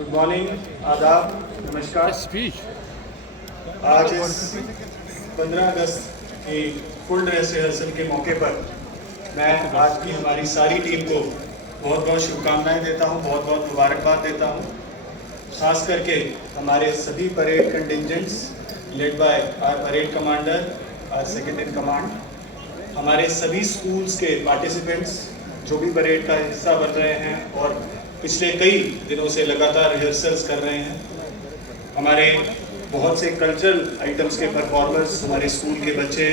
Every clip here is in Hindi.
गुड मॉर्निंग, आदाब, नमस्कार। आज इस 15 अगस्त की फुल ड्रेस रिहर्सल के मौके पर मैं आज की हमारी सारी टीम को बहुत बहुत शुभकामनाएं देता हूं, बहुत बहुत मुबारकबाद देता हूं। खास करके हमारे सभी parade contingents led by our parade commander, our second in command, हमारे सभी स्कूल्स के पार्टिसिपेंट्स जो भी परेड का हिस्सा बन रहे हैं और पिछले कई दिनों से लगातार रिहर्सल्स कर रहे हैं, हमारे बहुत से कल्चरल आइटम्स के परफॉर्मर्स, हमारे स्कूल के बच्चे,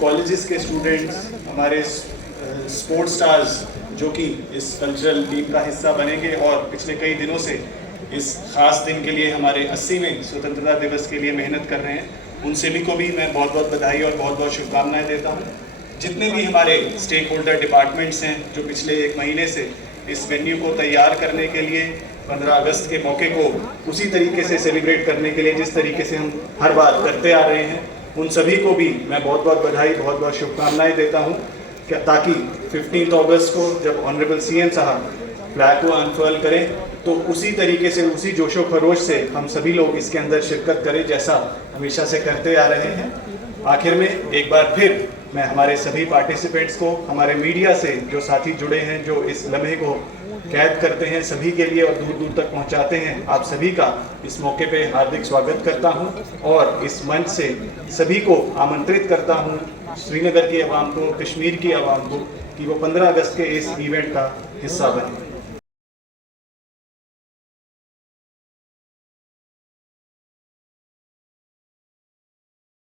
कॉलेजेस के स्टूडेंट्स, हमारे स्पोर्ट्स स्टार्स जो कि इस कल्चरल टीम का हिस्सा बनेंगे और पिछले कई दिनों से इस खास दिन के लिए हमारे 80वें स्वतंत्रता दिवस के लिए मेहनत कर रहे हैं, उन सभी को भी मैं बहुत बहुत बधाई और बहुत बहुत शुभकामनाएं देता हूं। जितने भी हमारे स्टेक होल्डर डिपार्टमेंट्स हैं जो पिछले एक महीने से इस वेन्यू को तैयार करने के लिए 15 अगस्त के मौके को उसी तरीके से सेलिब्रेट करने के लिए जिस तरीके से हम हर बार करते आ रहे हैं, उन सभी को भी मैं बहुत बहुत बधाई, बहुत बहुत शुभकामनाएं देता हूं ताकि 15 अगस्त को जब ऑनरेबल सीएम साहब फ्लैग को अनफर्ल करें तो उसी तरीके से, उसी जोशो खरोश से हम सभी लोग इसके अंदर शिरकत करें जैसा हमेशा से करते आ रहे हैं। आखिर में एक बार फिर मैं हमारे सभी पार्टिसिपेंट्स को, हमारे मीडिया से जो साथी जुड़े हैं, जो इस लम्हे को कैद करते हैं सभी के लिए और दूर दूर तक पहुंचाते हैं, आप सभी का इस मौके पे हार्दिक स्वागत करता हूं और इस मंच से सभी को आमंत्रित करता हूं, श्रीनगर की आवाम को, कश्मीर की आवाम को, कि वो 15 अगस्त के इस इवेंट का हिस्सा बने।